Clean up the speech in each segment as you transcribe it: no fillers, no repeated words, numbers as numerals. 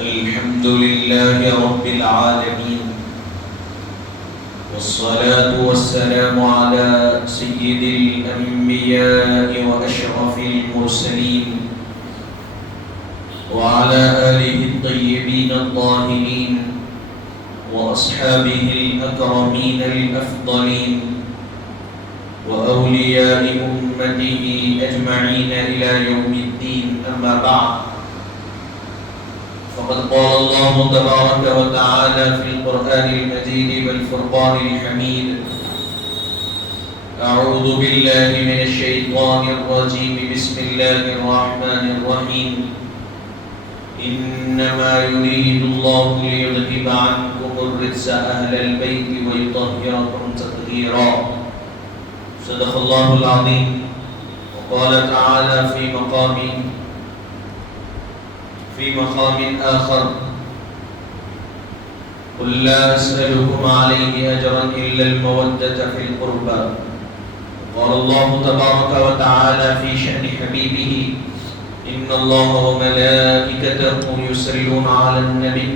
الحمد لله رب العالمين، والصلاة والسلام على سيد الأنبياء وأشرف المرسلين وعلى آله الطيبين الطاهرين وأصحابه الأكرمين الأفضلين وأولياء أمته أجمعين إلى يوم الدين. أما بعد، فقد قال الله تبارك وتعالى في القرآن المجيد والفرقان الحميد: أعوذ بالله من الشيطان الرجيم، بسم الله الرحمن الرحيم. إنما يريد الله ليذهب عنكم الرجس أهل البيت ويطهركم تطهيرا. صدق الله العظيم. وقال تعالى في مقام آخر: قل لا أسألكم عليه أجرا إلا المودة في القربى. قال الله تبارك وتعالى في شأن حبيبه: إن الله وملائكته يصلون على النبي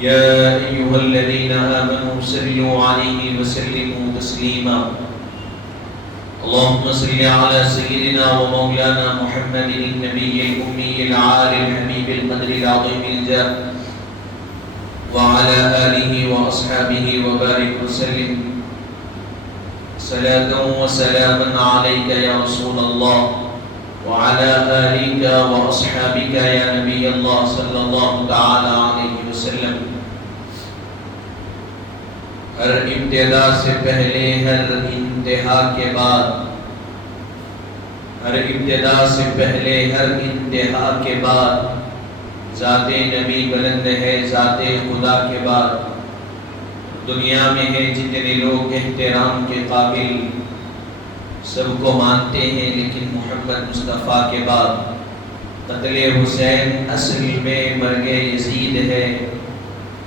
يا أيها الذين آمنوا صلوا عليه وسلموا تسليما. اللهم صل على سيدنا ومولانا محمد النبي الأمي العالي الحبيب القدر العظيم الجاه وعلى آله وأصحابه وبارك وسلم. صلاة وسلاما عليك يا رسول الله وعلى آلك وأصحابك يا نبي الله صلى الله تعالى عليه وسلم. ہر ابتدا سے پہلے، ہر انتہا کے بعد، ہر ابتدا سے پہلے، ہر انتہا کے بعد ذات نبی بلند ہے، ذات خدا کے بعد. دنیا میں ہے جتنے لوگ احترام کے قابل، سب کو مانتے ہیں، لیکن محمد مصطفیٰ کے بعد قتل حسین اصل میں مرگ یزید ہے.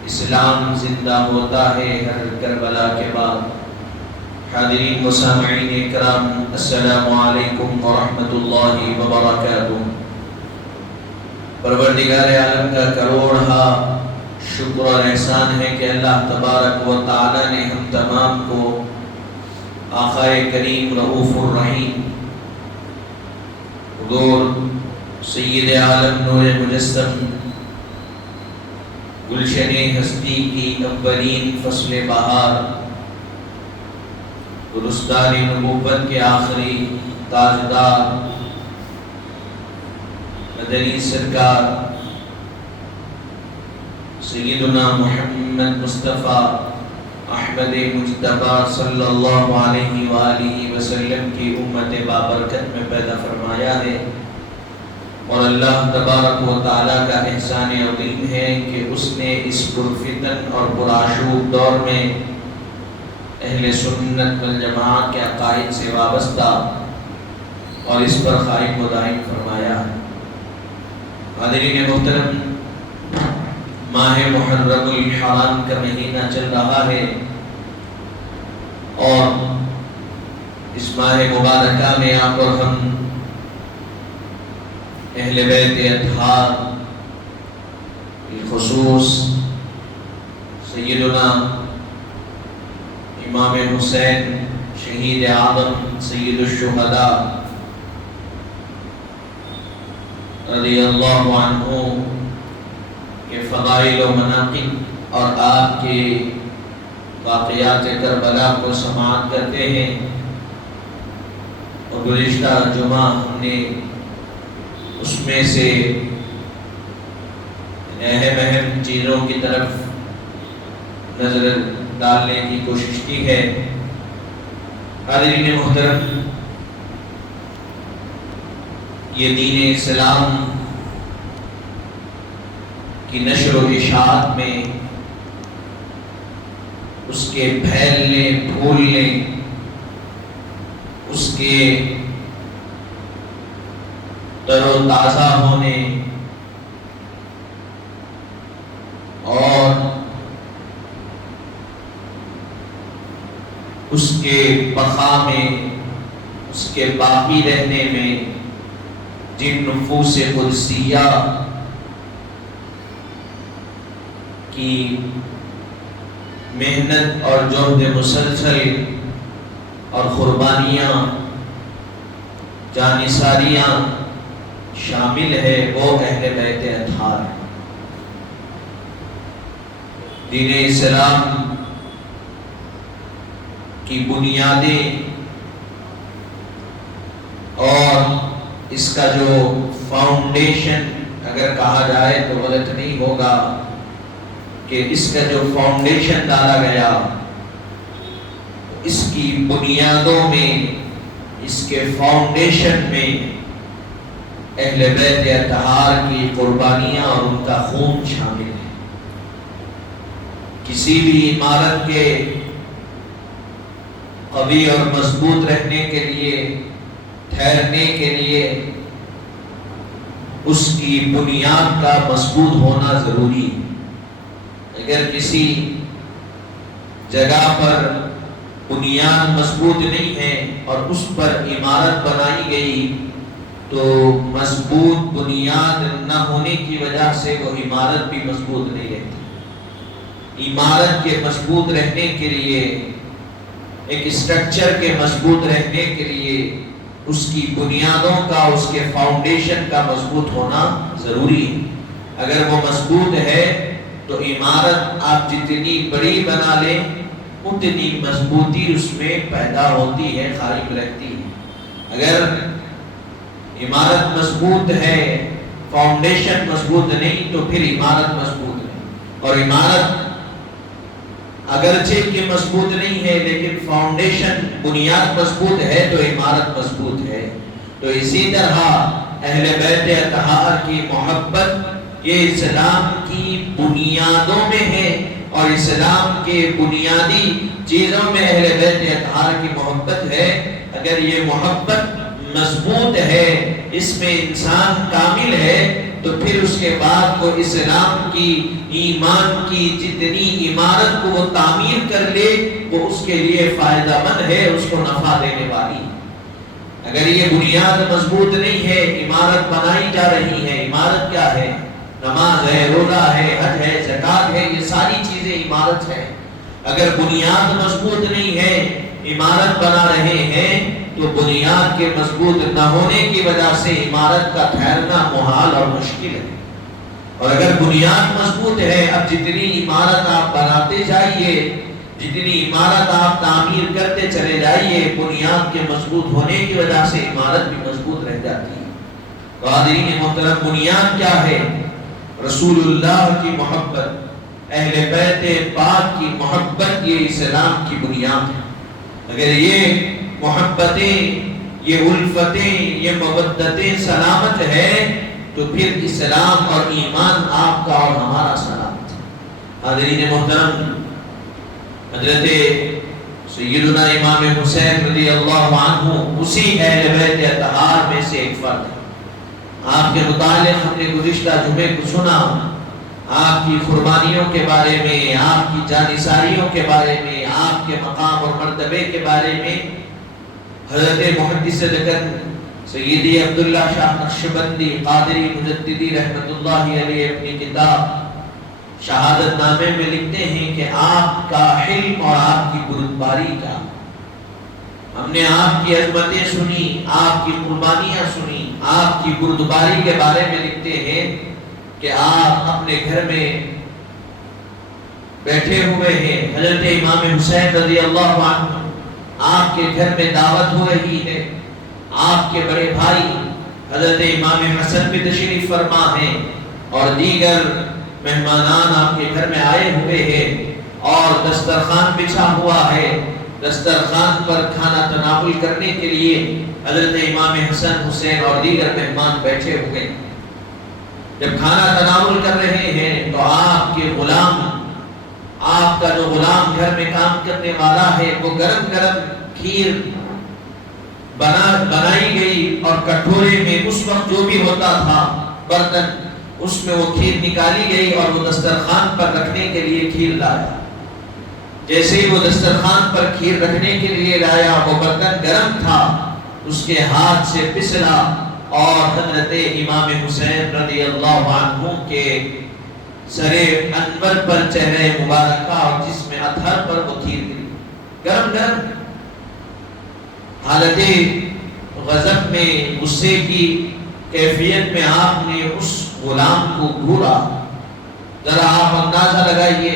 اسلام زندہ ہوتا ہے ہر کربلا کے بعد. حاضرین و سامعین اکرام، السلام علیکم ورحمۃ اللہ وبرکاتہ. پروردگار عالم کا کروڑا شکر اور احسان ہے کہ اللہ تبارک و تعالی نے ہم تمام کو آقا کریم رؤوف الرحیم حضور سید عالم نور مجسم گلشن ہستی کی اولین فصل بہار، درستار نبوت کے آخری تاجدار مدنی سرکار سیدنا محمد مصطفیٰ احمد مجتبیٰ صلی اللہ علیہ وآلہ وسلم کی امت بابرکت میں پیدا فرمایا ہے. اور اللہ تبارک و تعالیٰ کا احسان عظیم ہے کہ اس نے اس پرفتن اور پرآشوب دور میں اہل سنت والجماعت کے عقائد سے وابستہ اور اس پر قائم و دائم فرمایا ہے. حاضرین محترم، ماہ محرم الحرام کا مہینہ چل رہا ہے اور اس ماہ مبارکہ میں آپ اور ہم اہل بیت اطہار بالخصوص سیدنا امام حسین شہید اعظم سید الشہداء رضی اللہ عنہ کے فضائل و مناقب اور آپ کے واقعات کربلا کو سماعت کرتے ہیں. اور گزشتہ جمعہ ہم نے اس میں سے اہم چیزوں کی طرف نظر ڈالنے کی کوشش کی ہے. حاضرین محترم، یہ دین اسلام کی نشر و اشاعت میں اس کے پھیلنے، پھولنے، اس کے تر و تازہ ہونے اور اس کے بقا میں، اس کے باقی رہنے میں جن نفوس قدسیہ کی محنت اور جہد مسلسل اور قربانیاں جانثاریاں شامل ہے وہ اہل بیت اطہار ہے۔ دین اسلام کی بنیادیں اور اس کا جو فاؤنڈیشن اگر کہا جائے تو غلط نہیں ہوگا کہ اس کا جو فاؤنڈیشن ڈالا گیا اس کی بنیادوں میں، اس کے فاؤنڈیشن میں اہل بیت اطہار کی قربانیاں اور ان کا خون شامل ہے۔ کسی بھی عمارت کے قوی اور مضبوط رہنے کے لیے، ٹھہرنے کے لیے اس کی بنیاد کا مضبوط ہونا ضروری ہے۔ اگر کسی جگہ پر بنیاد مضبوط نہیں ہے اور اس پر عمارت بنائی گئی تو مضبوط بنیاد نہ ہونے کی وجہ سے وہ عمارت بھی مضبوط نہیں رہتی۔ عمارت کے مضبوط رہنے کے لیے، ایک اسٹرکچر کے مضبوط رہنے کے لیے اس کی بنیادوں کا، اس کے فاؤنڈیشن کا مضبوط ہونا ضروری ہے۔ اگر وہ مضبوط ہے تو عمارت آپ جتنی بڑی بنا لیں اتنی مضبوطی اس میں پیدا ہوتی ہے، قائم رہتی ہے۔ اگر عمارت مضبوط ہے، فاؤنڈیشن مضبوط نہیں تو پھر عمارت مضبوط نہیں۔ اور عمارت اگرچہ کہ مضبوط نہیں ہے لیکن فاؤنڈیشن، بنیاد مضبوط ہے تو عمارت مضبوط ہے۔ تو اسی طرح اہل بیت اطہار کی محبت یہ اسلام کی بنیادوں میں ہے، اور اسلام کے بنیادی چیزوں میں اہل بیت اطہار کی محبت ہے۔ اگر یہ محبت مضبوط ہے، اس میں انسان کامل ہے، تو پھر اس کے بعد وہ اسلام کی، ایمان کی جتنی عمارت کو وہ تعمیر کر لے وہ اس کے لیے فائدہ مند ہے، اس کو نفع دینے والی۔ اگر یہ بنیاد مضبوط نہیں ہے، عمارت بنائی جا رہی ہے، عمارت کیا ہے؟ نماز ہے، روزہ ہے، حج ہے، زکوٰۃ ہے، یہ ساری چیزیں عمارت ہے۔ اگر بنیاد مضبوط نہیں ہے، عمارت بنا رہے ہیں تو بنیاد کے مضبوط نہ ہونے کی وجہ سے عمارت کا ٹھہرنا محال اور مشکل ہے۔ اور اگر بنیاد مضبوط ہے، اب جتنی عمارت آپ بناتے جائیے، جتنی عمارت آپ تعمیر کرتے چلے جائیے، بنیاد کے مضبوط ہونے کی وجہ سے عمارت بھی مضبوط رہ جاتی ہے۔ تو حاضرین محترم، بنیاد کیا ہے؟ رسول اللہ کی محبت، اہل بیت پاک کی محبت، یہ اسلام کی بنیاد ہے۔ اگر یہ محبتیں، یہ الفتیں، یہ مودتیں سلامت ہے تو پھر اسلام اور ایمان آپ کا اور ہمارا سلامت ہے۔ حاضرین محترم، حضرت سیدنا امام حسین رضی اللہ عنہ اسی اہل بیت اطہار میں سے ایک فرد ہے۔ آپ کے متعلق ہم نے گزشتہ جمعے کو سنا، آپ کی قربانیوں کے بارے میں، آپ کی جانثاریوں کے بارے میں، آپ کے مقام اور مرتبے کے بارے میں حضرت محدث دکن سیدی عبداللہ شاہ نقشبندی قادری مجددی رحمت اللہ علیہ اپنی کتاب شہادت نامے میں لکھتے ہیں کہ آپ کا حلم اور آپ کی بردباری کا، ہم نے آپ کی عظمتیں سنی، آپ کی قربانیاں سنی، آپ کی بردباری کے بارے میں لکھتے ہیں کہ آپ اپنے گھر میں بیٹھے ہوئے ہیں، حضرت امام حسین رضی اللہ عنہ آپ کے گھر میں دعوت ہو رہی ہے، آپ کے بڑے بھائی حضرت امام حسن بھی تشریف فرما ہیں اور دیگر مہمانان آپ کے گھر میں آئے ہوئے ہیں، اور دسترخوان بچھا ہوا ہے، دسترخوان پر کھانا تناول کرنے کے لیے حضرت امام حسن، حسین اور دیگر مہمان بیٹھے ہوئے ہیں۔ جب کھانا تناول کر رہے ہیں تو آپ کے غلام، آپ کا جو غلام گھر میں کام کرنے والا ہے، وہ گرم گرم کھیر بنائی گئی اور کٹورے میں اس وقت جو بھی ہوتا تھا برتن، اس میں وہ کھیر نکالی گئی اور وہ دسترخوان پر رکھنے کے لیے کھیر لایا۔ جیسے ہی وہ دسترخوان پر کھیر رکھنے کے لیے لایا، وہ برتن گرم تھا، اس کے ہاتھ سے پھسلا اور حضرت امام حسین رضی اللہ عنہ کے سر انور پر چہرے مبارکہ اور جسم اطہر پر وہ کھیر گری، گرم گرم، حالت غضب میں، غصے کی کیفیت میں آپ نے اس غلام کو گھورا۔ ذرا آپ اندازہ لگائیے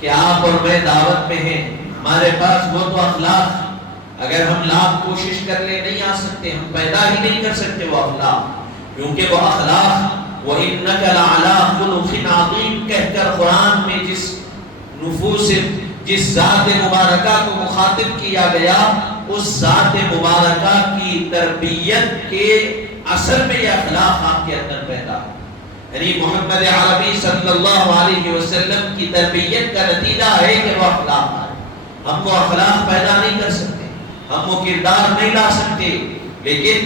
کہ آپ اور میں دعوت میں ہیں، ہمارے پاس وہ تو اخلاق اگر ہم لاکھ کوشش کر لیں نہیں آ سکتے، ہم پیدا ہی نہیں کر سکتے وہ اخلاق، کیونکہ وہ اخلاق وَإِنَّكَ لَعَلَىٰ خُلُقٍ عَظِيمٍ کہہ کر قرآن میں جس ذات مبارکہ کو مخاطب کیا گیا، اس ذات مبارکہ کی تربیت کے اثر میں یہ اخلاق آپ کے اندر پیدا ہے۔ یعنی محمد عربی صلی اللہ علیہ وسلم کی تربیت کا نتیجہ ہے کہ وہ اخلاق آئے۔ ہم وہ اخلاق پیدا نہیں کر سکتے، ہم وہ کردار نہیں لا سکتے، لیکن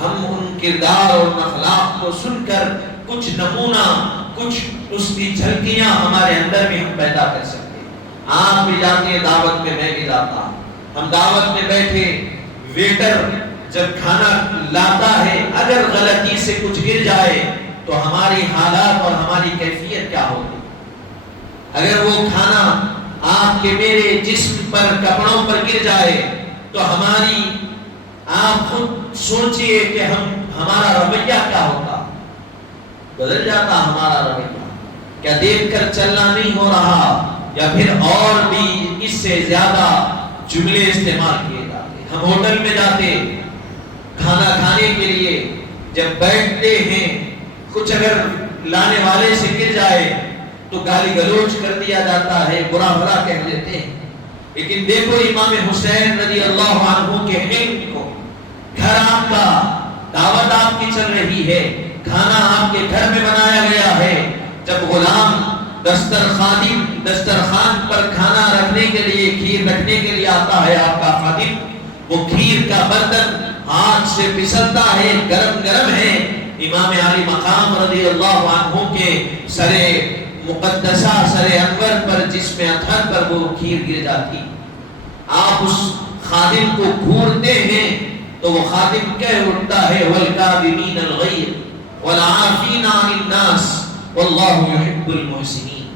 ہم ان کردار اور اخلاق کو سن کر کچھ نمونہ، کچھ اس کی جھلکیاں ہمارے اندر بھی ہم پیدا کر سکتے ہیں۔ آپ بھی جاتے ہیں دعوت میں، میں بھی جاتا ہوں، ہم دعوت میں بیٹھے، ویٹر جب کھانا لاتا ہے اگر غلطی سے کچھ گر جائے تو ہماری حالات اور ہماری کیفیت کیا ہوگی؟ اگر وہ کھانا آپ کے میرے جسم پر، کپڑوں پر گر جائے تو ہماری، آپ خود سوچئے کہ ہمارا رویہ کیا ہوتا، بدل جاتا ہمارا رویہ۔ کیا دیکھ کر چلنا نہیں ہو رہا، یا پھر اور بھی اس سے زیادہ جملے استعمال کیے جاتے۔ ہم ہوٹل میں جاتے کھانا کھانے کے لیے، جب بیٹھتے ہیں کچھ اگر لانے والے سے گر جائے تو گالی گلوچ کر دیا جاتا ہے، برا بھلا کہہ لیتے ہیں۔ لیکن دیکھو امام حسین رضی اللہ عنہ کے حلم کو، گھر آپ کا، دعوت آپ کی چل رہی ہے، کھانا آپ کے گھر میں بنایا گیا ہے، جب غلام دسترخوان پر کھانا رکھنے کے لیے، کھیر رکھنے کے لیے آتا ہے آپ کا خادم، وہ کھیر کا برتن ہاتھ سے پھسلتا ہے، گرم گرم ہے، امام علی مقام رضی اللہ عنہ کے سر مقدسہ، سر انور پر، جسم اطہر پر وہ کھیر گر جاتی، آپ اس خادم کو گھورتے ہیں تو وہ خادم کہہ اٹھتا ہے وَالْكَاظِمِينَ الْغَيْظَ وَالْعَافِينَ عَنِ النَّاسِ وَاللَّهُ يُحِبُّ الْمُحْسِنِينَ۔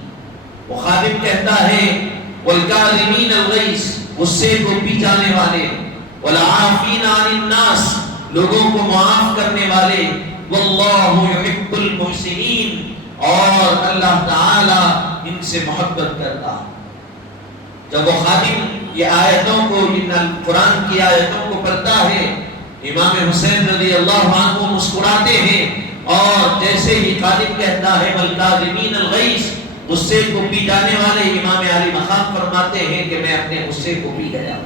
وہ خادم کہتا ہے وَالْكَاظِمِينَ الْغَيْظَ، غصے کو پی جانے والے، وَالْعَافِينَ عَنِ النَّاسِ، لوگوں کو معاف کرنے والے، وَاللَّهُ يُحِبُّ الْمُحْسِنِينَ، اور اللہ تعالی ان سے محبت کرتا۔ جب وہ خادم یہ آیتوں کو، قرآن کی آیتوں کو پڑھتا ہے، امام حسین رضی اللہ عنہ مسکراتے ہیں، اور جیسے ہی خادم کہتا ہے وَالْكَاظِمِينَ الْغَيْظَ، غصے کو پی جانے والے، امام علی مقام فرماتے ہیں کہ میں اپنے غصے کو پی گیا۔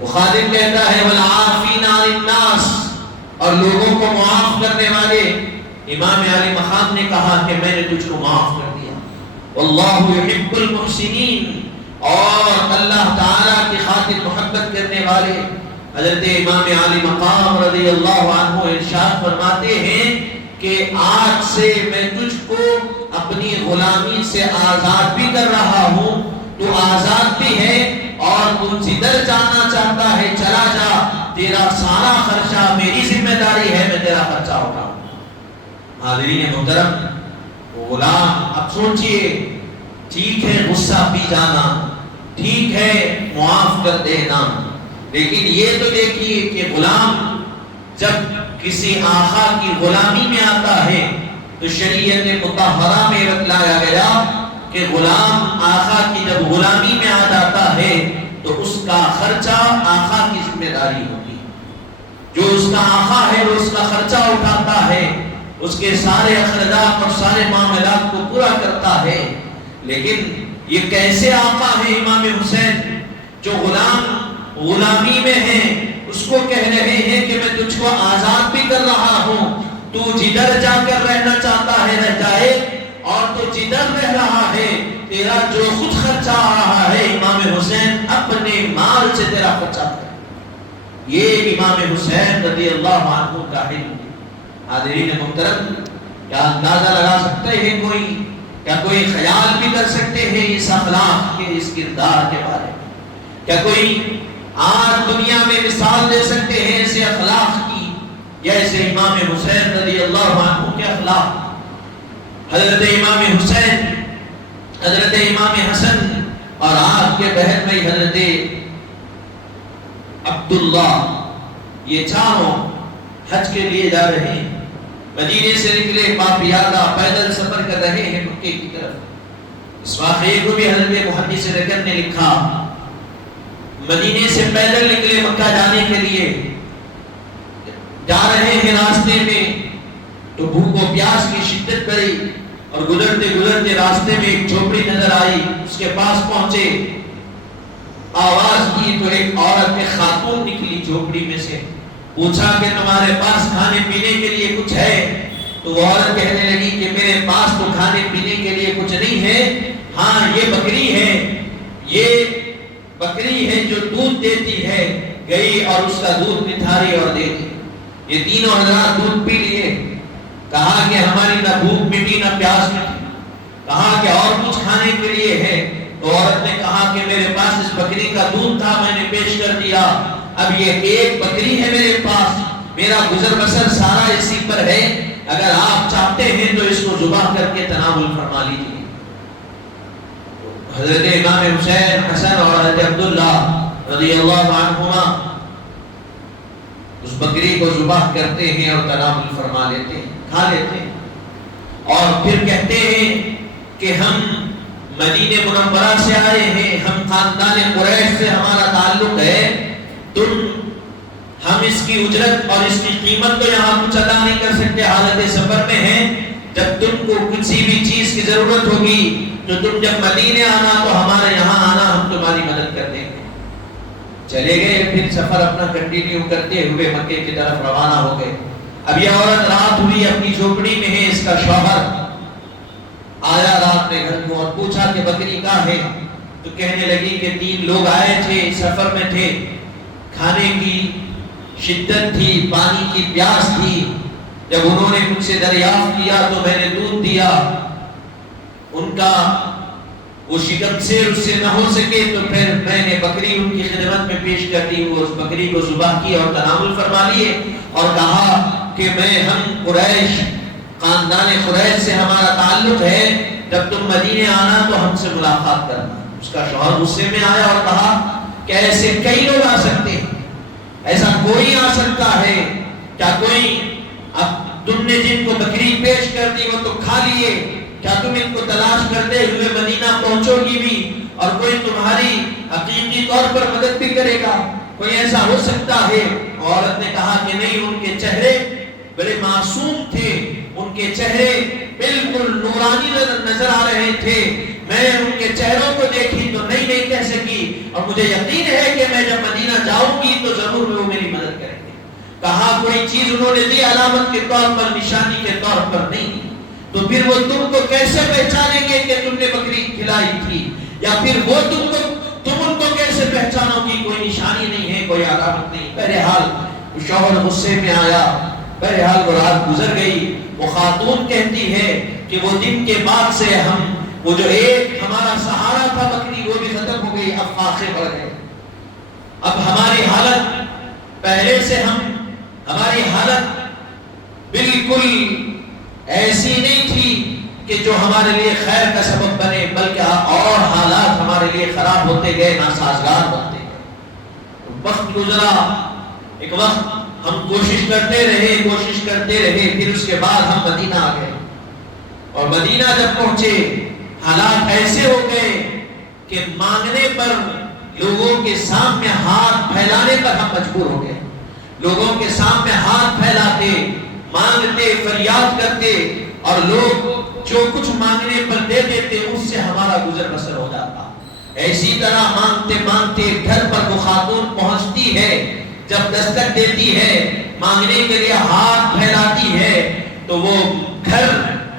وہ خادم کہتا ہے وَالْعَافِينَ عَنِ النَّاسِ، اور لوگوں کو معاف کرنے والے، امام علی مقام نے کہا کہ میں نے تجھ کو معاف کر دیا۔ وَاللَّهُ يُحِبُّ الْمُحْسِنِينَ، اور اللہ تعالیٰ کی خاطر محبت کرنے والے۔ حضرت امام علی مقام رضی اللہ عنہ ارشاد فرماتے ہیں کہ آج سے میں تجھ کو اپنی غلامی سے آزاد بھی کر رہا ہوں، تو آزاد بھی ہے، اور تو جدھر جانا چاہتا ہے چلا جا، تیرا سارا خرچہ میری ذمہ داری ہے، میں تیرا خرچہ اٹھاؤں۔ حاضرین محترم، غلام، اب سوچئے، ٹھیک ہے غصہ پی جانا، ٹھیک ہے معاف کر دینا، لیکن یہ تو دیکھیے کہ غلام جب کسی آقا کی غلامی میں آتا ہے تو شریعت مطہرہ میں بتلایا گیا کہ غلام آقا کی جب غلامی میں آ جاتا ہے تو اس کا خرچہ آقا کی ذمہ داری ہوتی ہے۔ جو اس کا آقا ہے وہ اس کا خرچہ اٹھاتا ہے، اس کے سارے اخراجات اور سارے معاملات کو پورا کرتا ہے۔ لیکن یہ کیسے آقا ہے امام حسین جو غلامی میں ہیں، اس کو کہہ رہے ہیں کہ میں تجھ کو آزاد بھی کر رہا ہوں، تو جدھر جا کر رہنا چاہتا ہے رہ جائے، اور تو جدھر رہ رہا ہے تیرا جو خود خرچہ آ رہا ہے امام حسین اپنے مال سے تیرا خرچہ کر۔ یہ امام حسین رضی اللہ عنہ کا علم۔ حاضرین محترم، کیا اندازہ لگا سکتے ہیں کوئی، کیا کوئی خیال بھی کر سکتے ہیں اس اخلاق کے، اس کردار کے بارے میں؟ کیا کوئی آج دنیا میں مثال دے سکتے ہیں ایسے اخلاق کی، جیسے امام حسین رضی اللہ عنہ کے اخلاق؟ حضرت امام حسین، حضرت امام حسن اور آپ کے بہن بھائی حضرت عبداللہ، یہ چاروں حج کے لیے جا رہے ہیں۔ مدینے سے نکلے پاپیادہ پیدل سفر کر رہے ہیں مکے کی طرف۔ اس واقعے کو بھی حضرت محدث رکن نے لکھا، مدینے سے پیدل نکلے مکہ جانے کے لیے، جا رہے ہیں راستے میں تو بھوک و پیاس کی شدت بڑھی اور گزرتے گزرتے راستے میں ایک جھوپڑی نظر آئی، اس کے پاس پہنچے، آواز کی تو ایک عورت، ایک خاتون نکلی جھوپڑی میں سے، پوچھا کہ تمہارے پاس کھانے پینے کے لیے کچھ ہے؟ تو وہ عورت کہنے لگی کہ میرے پاس تو کھانے پینے کے لیے کچھ نہیں ہے، ہاں یہ بکری ہے، یہ بکری ہے جو دودھ دیتی ہے، گئی اور اس کا دودھ نتھاری اور دے دی۔ یہ تینوں حضرات دودھ پی لیے، کہا کہ ہماری نہ بھوک مٹی نہ پیاس مٹی، کہا کہ اور کچھ کھانے کے لیے ہے؟ تو عورت نے کہا کہ میرے پاس اس بکری کا دودھ تھا، میں نے پیش کر دیا، اب یہ ایک بکری ہے میرے پاس، میرا گزر بسر سارا اسی پر ہے، اگر آپ چاہتے ہیں تو اس کو ذبح کر کے تناول فرما لیجیے۔ حضرت امام حسین، حسن اور حضرت عبداللہ رضی اللہ عنہما اس بکری کو ذبح کرتے ہیں اور تناول فرما لیتے ہیں، کھا لیتے ہیں، اور پھر کہتے ہیں کہ ہم مدینہ منورہ سے آئے ہیں، ہم خاندان قریش سے ہمارا تعلق ہے، ہم اس کی اجرت اور اس کی قیمت تو یہاں کچھ ادا نہیں کر سکتے، حالت سفر میں ہیں، جب تم کو کسی بھی چیز کی ضرورت ہوگی تو تم جب مدینے آنا تو ہمارے یہاں آنا، ہم تمہاری مدد کر دیں گے۔ چلے گئے، پھر سفر اپنا کنٹینیو کرتے ہوئے مکے کی طرف روانہ ہو گئے۔ اب یہ عورت رات ہوئی اپنی جھوپڑی میں ہے، اس کا شوہر آیا رات میں گھر کو اور پوچھا کہ بکری کہاں ہے؟ تو کہنے لگی کہ 3 لوگ آئے تھے، سفر میں تھے، کھانے کی شدت تھی، پانی کی پیاس تھی، جب انہوں نے مجھ سے دریافت کیا تو میں نے دودھ دیا، ان کا وہ شکم سے اس سے نہ ہو سکے تو پھر میں نے بکری ان کی خدمت میں پیش کر دی، وہ اس بکری کو ذبح کی اور تناول فرما لیے، اور کہا کہ ہم قریش، خاندان قریش سے ہمارا تعلق ہے، جب تم مدینے آنا تو ہم سے ملاقات کرنا۔ اس کا شوہر غصے میں آیا اور کہا کہ ایسے کئی لوگ آ سکتے ہیں، ایسا کوئی آ سکتا ہے کیا؟ کوئی اب تم نے جن کو بکری پیش کر دی وہ تو کھا لیے، کیا تم ان کو تلاش کرتے ہوئے مدینہ پہنچو گی بھی اور کوئی تمہاری حقیقی طور پر مدد بھی کرے گا؟ کوئی ایسا ہو سکتا ہے؟ عورت نے کہا کہ نہیں، ان کے چہرے بڑے معصوم تھے، ان کے چہرے بالکل نورانی نظر آ رہے تھے، میں ان کے چہروں کو دیکھی تو نہیں کہہ سکی، اور مجھے یقین ہے کہ میں جب مدینہ جاؤں گی تو ضرور وہ میری مدد کریں گے۔ کہا کوئی چیز انہوں نے دی علامت کے طور پر، نشانی کے طور پر نہیں، تو پھر وہ تم کو کیسے پہچانیں گے کہ تم نے بکری کھلائی تھی؟ یا پھر وہ تم ان کو کیسے پہچانو گی؟ کوئی نشانی نہیں ہے، کوئی علامت نہیں۔ بہرحال شوہر غصے میں آیا، بہرحال وہ رات گزر گئی۔ وہ خاتون کہتی ہے کہ وہ دن کے بعد سے ہم، وہ جو ایک ہمارا سہارا تھا بکری، وہ بھی ختم ہو گئی، اب فاقے بڑھ گئے، اب ہماری حالت پہلے سے ہماری حالت بالکل ایسی نہیں تھی کہ جو ہمارے لیے خیر کا سبب بنے، بلکہ اور حالات ہمارے لیے خراب ہوتے گئے، ناسازگار بنتے گئے۔ وقت گزرا، ایک وقت ہم کوشش کرتے رہے، پھر اس کے بعد ہم مدینہ آ گئے، اور مدینہ جب پہنچے حالات ایسے ہو گئے کہ مانگنے پر، لوگوں کے سامنے ہاتھ پھیلانے پر ہم مجبور ہو گئے۔ لوگوں کے سامنے ہاتھ پھیلاتے، مانگتے، فریاد کرتے، اور لوگ جو کچھ مانگنے پر دے دیتے اس سے ہمارا گزر بسر ہو جاتا۔ ایسی طرح مانگتے مانگتے گھر پر وہ خاتون پہنچتی ہے، جب دستک دیتی ہے، مانگنے کے لیے ہاتھ پھیلاتی ہے، تو وہ گھر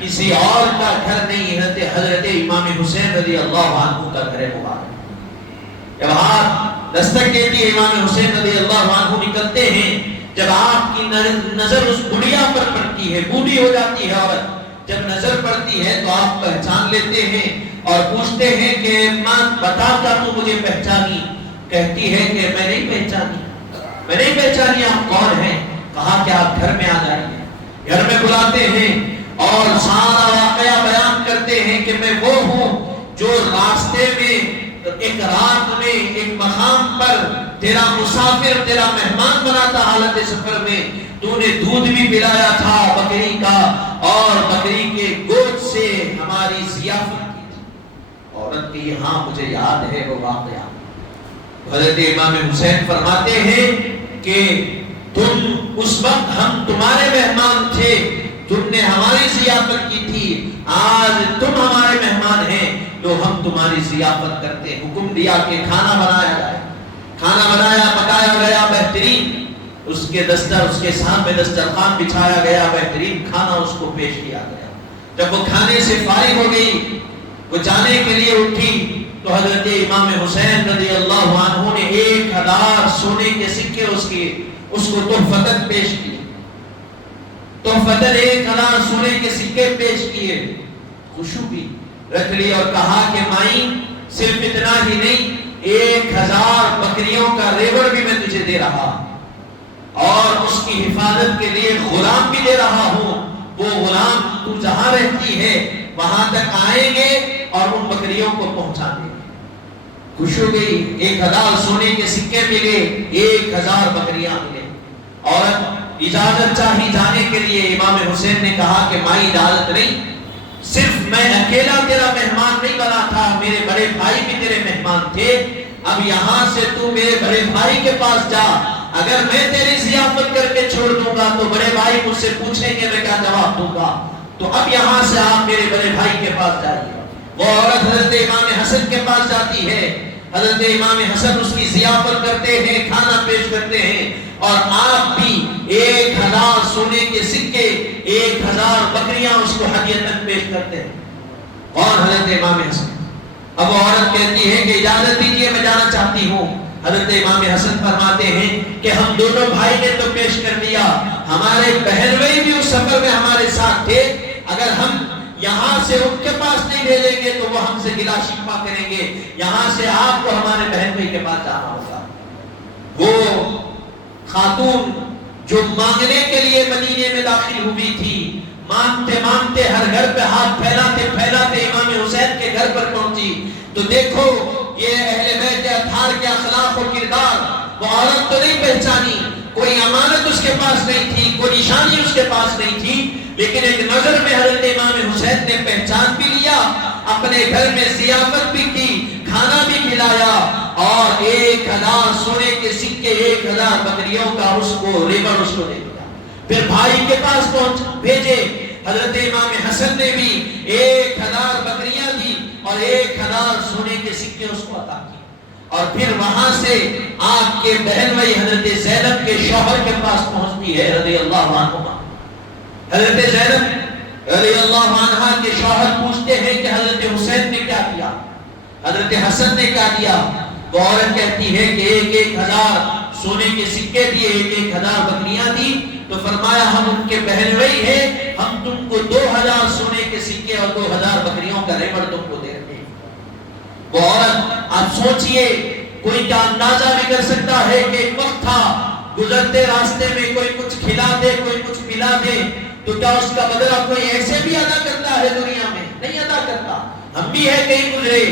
کسی اور کا گھر نہیں، حضرت امام حسین رضی اللہ عنہ کا گھر مبارک۔ جب ہاتھ دستک دیتی ہے، امام حسین رضی اللہ عنہ نکلتے ہیں، جب آپ کی نظر اس بڑھیا پر پڑتی ہے، بوڑھی ہو جاتی ہے عورت، جب نظر پڑتی ہے تو آپ پہچان لیتے ہیں اور پوچھتے ہیں کہ ماں بتا کیا تو مجھے پہچانی؟ کہتی ہے کہ میں نہیں پہچانی، آپ کون ہیں؟ کہا کہ آپ گھر میں آ جائیے۔ گھر میں بلاتے ہیں اور سارا واقعہ بیان کرتے ہیں کہ میں وہ ہوں جو راستے میں ایک رات میں ایک مقام پر تیرا مسافر تیرا مہمان بنا تھا حالت سفر میں، تو نے دودھ بھی پلایا تھا بکری کا، اور بکری کے گوشت سے ہماری ضیافت کی تھی۔ عورت کی ہاں مجھے یاد ہے وہ واقعہ۔ حضرت امام حسین فرماتے ہیں کہ تم اس وقت ہم تمہارے مہمان تھے، تم نے ہماری ضیافت کی تھی، آج تم ہمارے مہمان ہیں تو ہم تمہاری ضیافت کرتے ہیں۔ حکم دیا کہ کھانا بنایا جائے، کھانا بنایا پکایا گیا بہترین، اس کے دستر اس کے سامنے دسترخوان بچھایا گیا، بہترین کھانا اس کو پیش کیا گیا۔ جب وہ کھانے سے فارغ ہو گئی، وہ جانے کے لیے اٹھی تو حضرت امام حسین رضی اللہ عنہ نے 1000 سونے کے سکے اس کو تحفتاً پیش کیے، تحفتاً 1000 سونے کے سکے پیش کیے، خوشبو بھی رکھ لی اور کہا کہ مائی صرف اتنا ہی نہیں، 1000 بکریوں کا ریوڑ بھی میں تجھے دے رہا اور اس کی حفاظت کے لیے غلام بھی دے رہا ہوں، وہ غلام تو جہاں رہتی ہے وہاں تک آئیں گے اور ان بکریوں کو پہنچا دیں گے۔ خوش ہو گئی، 1000 سونے کے سکے ملے، 1000 بکریاں ملے۔ عورت اجازت چاہی جانے کے لیے، امام حسین نے کہا کہ مائی اجازت نہیں، صرف میں اکیلا تیرا مہمان نہیں بنا تھا، میرے بڑے بھائی بھی تیرے مہمان تھے، اب یہاں سے تو میرے بڑے بھائی کے پاس جا، اگر میں تیری ضیافت کر کے چھوڑ دوں گا تو بڑے بھائی مجھ سے پوچھیں گے میں کیا جواب دوں گا، تو اب یہاں سے آپ میرے بڑے بھائی کے پاس جائیے۔ وہ عورت حضرت امام حسن کے پاس جاتی ہے، حضرت امام حسن اس کی ضیافت کرتے ہیں، کھانا پیش کرتے ہیں، اور آپ بھی 1000 سونے کے سکے، 1000 بکریاں اس کو ہدیۃً پیش کرتے ہیں۔ اور حضرت امام حسن، اب وہ عورت کہتی ہے کہ اجازت دیجیے میں جانا چاہتی ہوں۔ حضرت امام حسن فرماتے ہیں کہ ہم دونوں بھائی نے تو پیش کر دیا، ہمارے بہن بھائی بھی اس سفر میں ہمارے ساتھ تھے، اگر ہم یہاں سے ان کے پاس نہیں بھیجیں گے تو وہ ہم سے گلا شکوہ کریں گے، یہاں سے آپ کو ہمارے بہن بھائی کے پاس جانا ہوگا۔ وہ خاتون جو مانگنے کے لیے مدینے میں داخل ہوئی تھی، مانگتے مانگتے ہر گھر پہ ہاتھ پھیلاتے پھیلاتے امام حسین کے گھر پر پہنچی، تو دیکھو یہ اہل بیت اطہار کے اخلاق و کردار، وہ عورت تو نہیں پہچانی، کوئی امانت اس کے پاس نہیں تھی، کوئی نشانی اس کے پاس نہیں تھی، لیکن ایک نظر میں حضرت امام حسین نے پہچان بھی لیا، اپنے گھر میں ضیافت بھی کی، کھانا بھی کھلایا، اور 1000 سونے کے سکے 1000 بکریوں کا اس کو ریوڑ اس کو دے دیا۔ پھر بھائی کے پاس پہنچ بھیجے، حضرت امام حسن نے بھی 1000 بکریاں دی اور 1000 سونے کے سکے اس کو عطا کیے، اور پھر وہاں سے آپ کے بہن بھائی حضرت زینب کے شوہر کے پاس پہنچتی ہے رضی اللہ عنہ۔ حضرت زینب رضی اللہ عنہ کے شوہر پوچھتے ہیں کہ حضرت حسین نے کیا کیا، حضرت حسن نے کیا دیا؟ وہ عورت کہتی ہے کہ 1000 سونے کے سکے دیے، 1000 بکریاں دی، تو فرمایا ہم ان کے بہن بھائی ہیں، ہم تم کو 2000 سونے کے سکے اور 2000 بکریوں کا ریوڑ تم کو دے رہے ہیں۔ وہ عورت، آپ سوچئے، کوئی کیا اندازہ بھی کر سکتا ہے کہ ایک وقت تھا گزرتے راستے میں کوئی کچھ کھلا دے کوئی کچھ پلا دے تو کیا اس کا بدلہ کوئی ایسے بھی ادا کرتا ہے دنیا میں؟ نہیں ادا کرتا۔ ہم بھی ہے کہیں گزرے،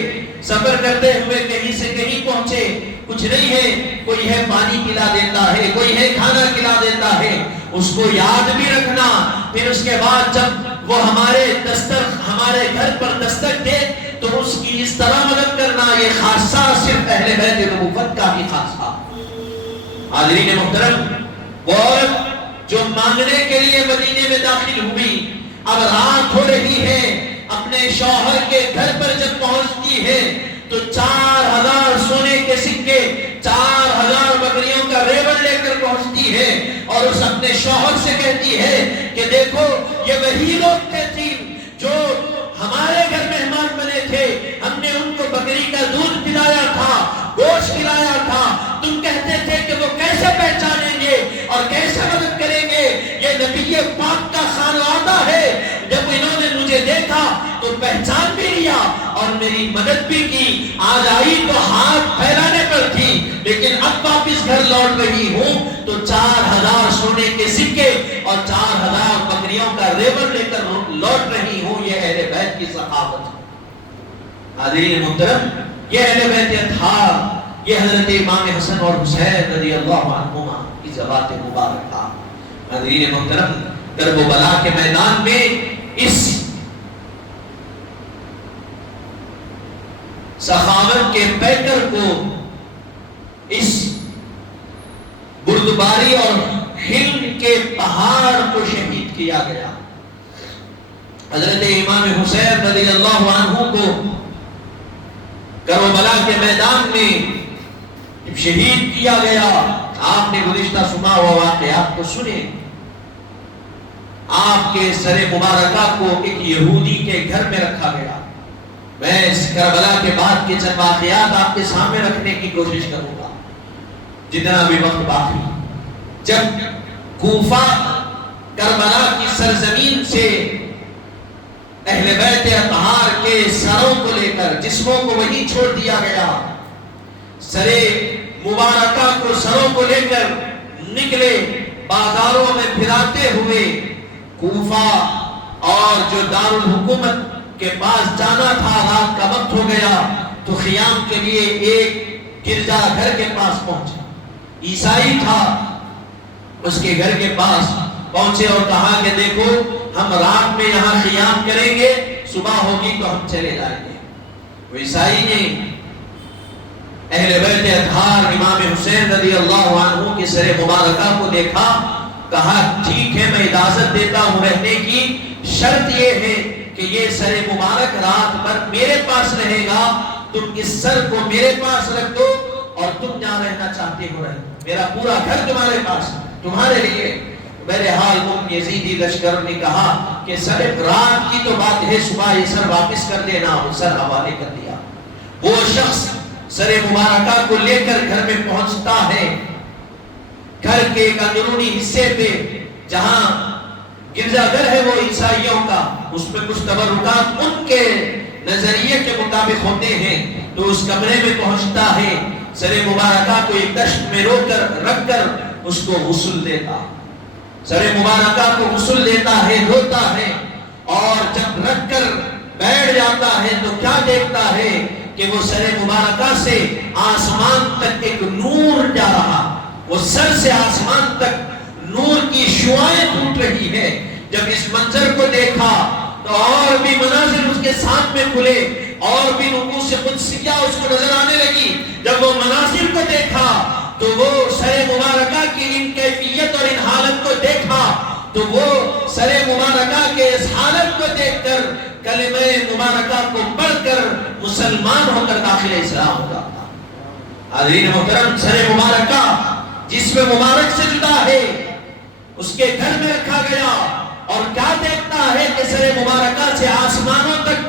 سفر کرتے ہوئے کہیں سے کہیں پہنچے، کچھ نہیں ہے، کوئی ہے پانی پلا دیتا ہے، کوئی ہے کھانا کھلا دیتا ہے، اس کو یاد بھی رکھنا، پھر اس کے بعد جب وہ ہمارے گھر پر دستک دے تو اس کی اس طرح مدد کرنا، یہ خاصہ صرف اہل بیت نبوت کا ہی خاصہ۔ حاضرین محترم، وہ عورت جو مانگنے کے لیے مدینے میں داخل ہوئی، اب رات ہو رہی ہے، اپنے شوہر کے گھر پر جب پہنچتی ہے تو 4000 سونے کے سکے، 4000 بکریوں کا ریوڑ لے کر پہنچتی ہے، اور اس اپنے شوہر سے کہتی ہے کہ دیکھو یہ وہی لوگ تھے جو ہمارے گھر مہمان بنے تھے، ہم نے ان کو بکری کا دودھ پلایا تھا، گوشت کھلایا تھا، تم کہتے تھے کہ وہ کیسے پہچانیں گے اور کیسے مدد کریں گے، یہ نبی پاک کا خانوادہ ہے، جب انہوں نے مجھے دیکھا تو پہچان بھی لیا اور میری مدد بھی کی، آج آئی تو ہاتھ پھیلانے پر تھی، لیکن اب واپس گھر لوٹ رہی ہوں تو 4000 سونے کے سکے اور 4000 بکریوں کا ریوڑ لے کر لوٹ رہی ہوں، یہ اہل بیت کی سخاوت ہے۔ حاضرین محترم، یہ اہل بیت اطہار، یہ حضرت امام حسن اور حسین رضی اللہ عنہما کی ذوات مبارکہ۔ حاضرین محترم، کرب و بلا کے میدان میں اس سخاوت کے پیکر کو، اس بردباری اور حلم کے پہاڑ کو شہید کیا گیا۔ حضرت امام حسین رضی اللہ عنہ کو کربلا کے میدان میں جب شہید کیا گیا، آپ نے گزشتہ سنا ہوا واقعات کو سنے۔ آپ کے سر مبارکہ کو ایک یہودی کے گھر میں رکھا گیا۔ میں اس کربلا کے بعد کے چند واقعات آپ کے سامنے رکھنے کی کوشش کروں گا جتنا بھی وقت باقی۔ جب کوفہ کربلا کی سرزمین سے اہل بیت اطہار کے سروں کو لے کر، جسموں کو وہیں چھوڑ دیا گیا، سر مبارکہ کو، سروں کو لے کر نکلے، بازاروں میں پھراتے ہوئے کوفہ اور جو دارالحکومت کے پاس جانا تھا، رات کا وقت ہو گیا تو قیام کے لیے ایک گرجا گھر کے پاس پہنچے۔ عیسائی تھا، اس کے گھر کے پاس پہنچے اور کہا کہ دیکھو، ہم رات میں یہاں قیام کریں گے، صبح ہوگی تو ہم چلے جائیں گے۔ وہ عیسائی نے اہل بیت اطہار امام حسین رضی اللہ عنہ کے سر مبارکہ کو دیکھا، کہا ٹھیک ہے، میں اجازت دیتا ہوں رہنے کی، شرط یہ ہے کہ یہ سر مبارک رات بھر میرے پاس رہے گا، تم اس سر کو میرے پاس رکھ دو اور تم جہاں رہنا چاہتے ہو رہے، میرا پورا گھر تمہارے پاس، تمہارے لیے۔ بہرحال یزیدی لشکر نے کہا کہ سر رات کی تو بات ہے، صبح یہ سر واپس کر دینا، وہ سر حوالے کر دیا۔ وہ شخص سر مبارکہ کو لے کر گھر میں پہنچتا ہے، گھر کے ایک اندرونی حصے پہ جہاں گرجا گھر ہے وہ عیسائیوں کا، اس میں کچھ تبرکات ان کے نظریے کے مطابق ہوتے ہیں، تو اس کمرے میں پہنچتا ہے، سر مبارکہ کو ایک دشت میں رکھ کر اس کو غسل دیتا، سر مبارکہ کو غسل دیتا ہے، دھوتا ہے، اور جب رکھ کر بیٹھ جاتا ہے تو کیا دیکھتا ہے کہ وہ سر مبارکہ سے آسمان تک ایک نور جا رہا، وہ سر سے آسمان تک نور کی شعائیں ٹوٹ رہی ہے۔ جب اس منظر کو دیکھا تو اور بھی مناظر اس کے سامنے کھلے، اور بھی نقوش قدسیہ اس کو نظر آنے لگی۔ جب وہ مناظر کو دیکھا تو وہ سر مبارکہ کی ان کیفیت اور ان حالت کو دیکھا تو وہ سر مبارکہ کے اس حالت کو دیکھ کر کلمہ مبارکہ کو پڑھ کر مسلمان ہو کر داخل اسلام ہو جاتا۔ حاضرین محترم، سر مبارکہ جسم مبارک سے جدا ہے، اس کے گھر میں رکھا گیا، اور کیا دیکھتا ہے کہ سر مبارکہ سے آسمانوں تک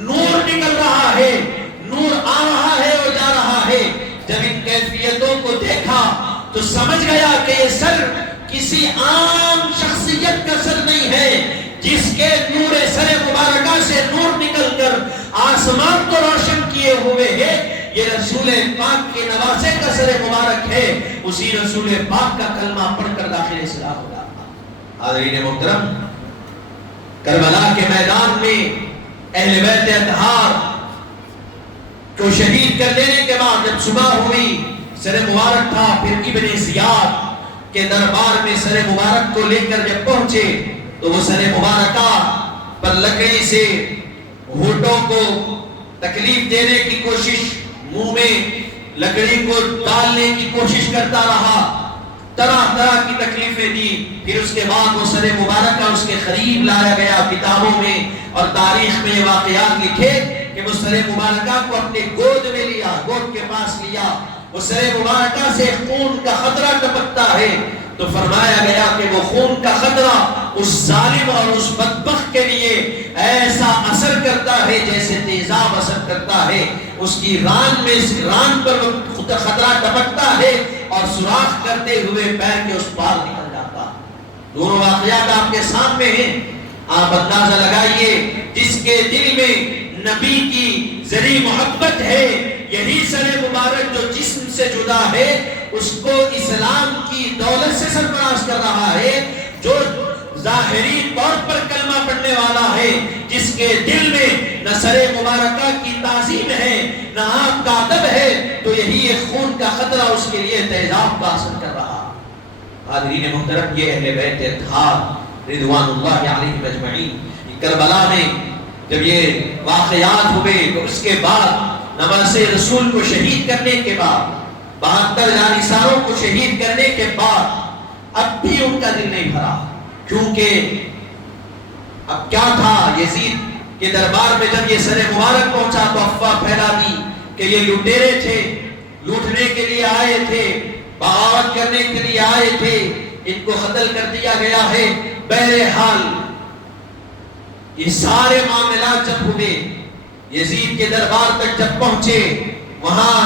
نور نکل رہا ہے، نور آ رہا ہے اور جا رہا ہے۔ جب ان کیفیتوں کو دیکھا تو سمجھ گیا کہ یہ سر کسی عام شخصیت کا سر نہیں ہے، جس کے نور سر مبارکہ سے نور نکل کر آسمان کو روشن کیے ہوئے ہے، یہ رسول پاک کے نواسے کا سر مبارک ہے، اسی رسول پاک کا کلمہ پڑھ کر داخل اسلام ہو جاتا۔ حاضرین محترم، کربلا کے میدان میں اہل بیت اطہار کو شہید کر دینے کے بعد جب صبح ہوئی، سر مبارک تھا، پھر ابن زیاد کے دربار میں سر مبارک کو لے کر جب پہنچے تو وہ سر مبارکہ پر لکڑی سے ہونٹوں کو تکلیف دینے کی کوشش، منہ میں لکڑی کو ڈالنے کی کوشش کرتا رہا، طرح طرح کی تکلیفیں دی۔ پھر اس کے بعد وہ سر مبارکہ اس کے قریب لایا گیا۔ کتابوں میں اور تاریخ میں یہ واقعات لکھے کہ وہ سر مبارکہ کو اپنے گود میں لیا، گود کے پاس لیا، وہ سر مبارکہ سے خون کا خطرہ ٹپکتا ہے تو فرمایا گیا کہ وہ خون کا خطرہ اس ظالم اور اس بدبخت کے لیے ایسا اثر کرتا ہے جیسے تیزاب اثر کرتا ہے، اس کی ران پر خطرہ ٹپکتا ہے اور سوراخ کرتے ہوئے پیر کے اس پار نکل جاتا۔ دونوں واقعات آپ کے سامنے ہیں، آپ اندازہ لگائیے، جس کے دل میں نبی کی ذری محبت ہے، یہی سر مبارک جو جسم سے جدا ہے، اس کو اسلام کی دولت سے سرفراز کر رہا ہے، جو ظاہری طور پر کلمہ پڑھنے والا ہے، جس کے دل میں نہ سر مبارکہ کی تعظیم ہے نہ آپ کا ادب ہے، تو یہی ایک خون کا خطرہ اس کے لیے تیزاب کا اثر کر رہا۔ حاضرین محترم، یہ اہل بیت اطہار رضوان اللہ علیہم اجمعین، کربلا میں جب یہ واقعات ہوئے تو اس کے بعد نماز رسول کو شہید کرنے کے بعد، 72 جانثاروں کو شہید کرنے کے بعد اب بھی ان کا دل نہیں بھرا، کیونکہ اب کیا تھا، یزید کے دربار میں جب یہ سر مبارک پہنچا تو افواہ پھیلا دی کہ یہ لٹیرے تھے، لوٹنے کے لیے آئے تھے، بغاوت کرنے کے لیے آئے تھے، ان کو قتل کر دیا گیا ہے۔ بہرحال یہ سارے معاملات جب ہوئے، یزید کے دربار تک جب پہنچے، وہاں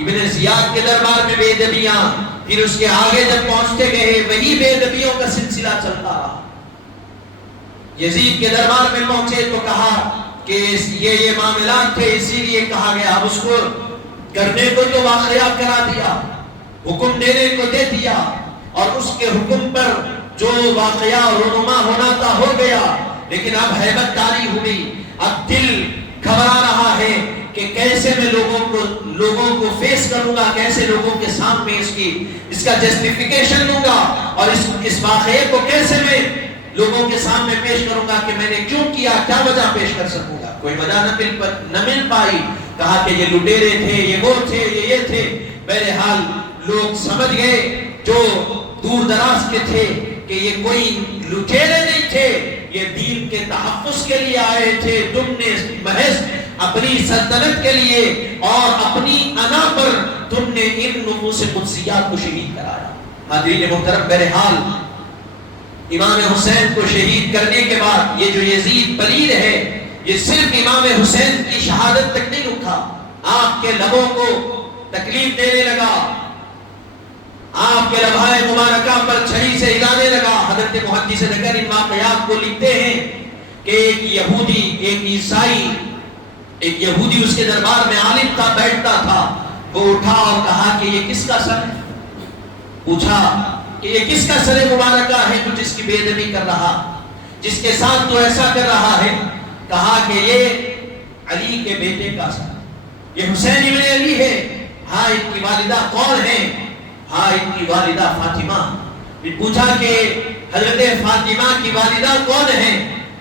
ابن زیاد کے دربار میں بے ادبیاں، پھر اس کے آگے جب پہنچتے گئے وہی بے ادبیوں کا سلسلہ چلتا رہا۔ یزید کے دربار میں پہنچے تو کہا کہ یہ معاملات تھے، اسی لیے کہا گیا، اب اس کو کرنے کو تو واقعہ کرا دیا، حکم دینے کو دے دیا، اور اس کے حکم پر جو واقعہ رونما ہونا تھا ہو گیا، لیکن اب ہیبت طاری ہوئی، اب دل گھبرا رہا ہے کہ کیسے میں لوگوں کو فیس کروں گا، کیسے لوگوں کے سامنے اس کا جسٹیفیکیشن لوں گا، اور اس واقعے کو کیسے میں لوگوں کے سامنے پیش کروں گا کہ میں نے کیوں کیا، کیا وجہ پیش کر سکوں گا۔ کوئی وجہ نہ مل پائی، کہا کہ یہ لٹیرے تھے، یہ وہ تھے، یہ تھے۔ بہرحال لوگ سمجھ گئے جو دور دراز کے تھے کہ یہ کوئی لٹیرے نہیں تھے، یہ دین کے تحفظ کے لیے آئے تھے، تم نے محض اپنی سلطنت کے لیے اور اپنی انا پر تم نے ان نفوس قدسیات کو شہید کرایا۔ حاضرین محترم، بہرحال امام حسین کو شہید کرنے کے بعد یہ جو یزید پلید ہے، یہ صرف امام حسین کی شہادت تک نہیں رکھا، آپ کے لبوں کو تکلیف دینے لگا، آپ کے لبھائے مبارکہ پر چھری سے ہلانے لگا۔ حضرت محدث نگر ان واقعات کو لکھتے ہیں کہ ایک یہودی، ایک عیسائی، ایک یہودی اس کے دربار میں عالم تھا، بیٹھتا تھا، وہ اٹھا اور کہا کہ یہ کس کا سر ہے؟ پوچھا کہ یہ کس کا سر مبارکہ ہے جو جس کی بے ادبی کر رہا، جس کے ساتھ تو ایسا کر رہا ہے؟ کہا کہ یہ علی کے بیٹے کا سر، یہ حسین ابن علی ہے۔ ہاں، ان کی والدہ کون ہے؟ ہاں، ان کی والدہ فاطمہ۔ پھر پوچھا کہ حضرت فاطمہ کی والدہ کون ہے؟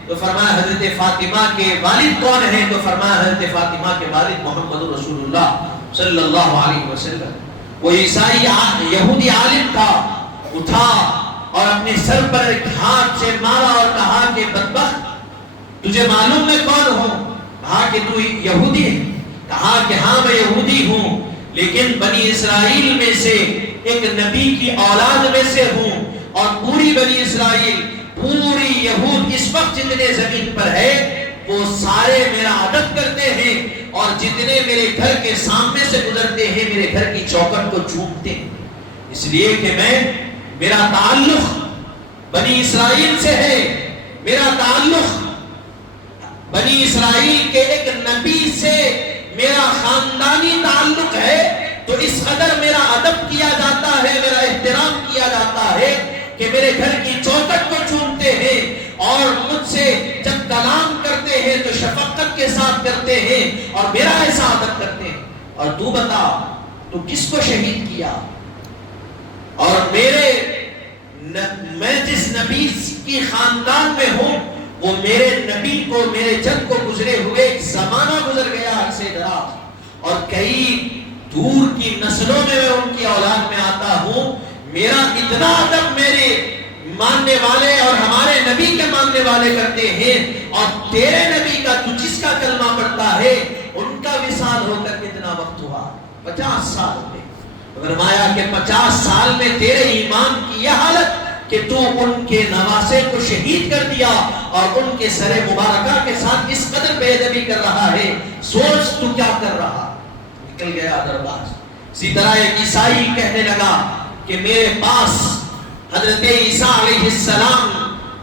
تو فرمایا حضرت فاطمہ کے والد کون ہیں؟ تو فرمایا حضرت فاطمہ کے والد محمد رسول اللہ صلی اللہ علیہ وسلم۔ وہ عیسائی یہودی عالم تھا، اٹھا اور اپنے سر پر ایک ہاتھ سے مارا اور کہا کہ بدبخت، تجھے معلوم میں کون ہوں؟ کہا کہ تو یہودی ہے؟ کہا کہ ہاں میں یہودی ہوں، لیکن بنی اسرائیل میں سے ایک نبی کی اولاد میں سے ہوں، اور پوری بنی اسرائیل، پوری یہود اس وقت جتنے زمین پر ہے وہ سارے میرا ادب کرتے ہیں، اور جتنے میرے گھر کے سامنے سے گزرتے ہیں میرے گھر کی چوکھٹ کو چومتے ہیں، اس لیے کہ میرا تعلق بنی اسرائیل سے ہے، میرا تعلق بنی اسرائیل کے ایک نبی سے میرا خاندانی تعلق ہے، تو اس قدر میرا ادب کیا جاتا ہے، میرا احترام کیا جاتا ہے کہ میرے گھر کی چوکھٹ کو چومتے ہیں، اور مجھ سے جب کلام کرتے ہیں تو شفقت کے ساتھ کرتے ہیں اور میرا ایسا ادب کرتے ہیں۔ اور تو بتا تو کس کو شہید کیا؟ اور میں جس نبی کی خاندان میں ہوں وہ میرے نبی کو، میرے جد کو گزرے ہوئے ایک زمانہ گزر گیا عرصے دراز، اور کئی دور کی نسلوں میں ان کی اولاد میں آتا ہوں، میرا اتنا ادب میرے ماننے والے اور ہمارے نبی کے ماننے والے کرتے ہیں، اور تیرے نبی کا، تو جس کا کلمہ پڑھتا ہے، ان کا وصال ہو کر کتنا وقت ہوا؟ 50 سال ہوئے۔ فرمایا کہ 50 سال میں تیرے ایمان کی یہ حالت کہ تو ان کے نواسے کو شہید کر دیا اور ان کے سر مبارکہ کے ساتھ اس قدر بے ادبی کر رہا ہے، سوچ تو کیا کر رہا۔ نکل گیا دربار۔ اسی طرح ایک عیسائی کہنے لگا کہ میرے پاس حضرت عیسیٰ علیہ السلام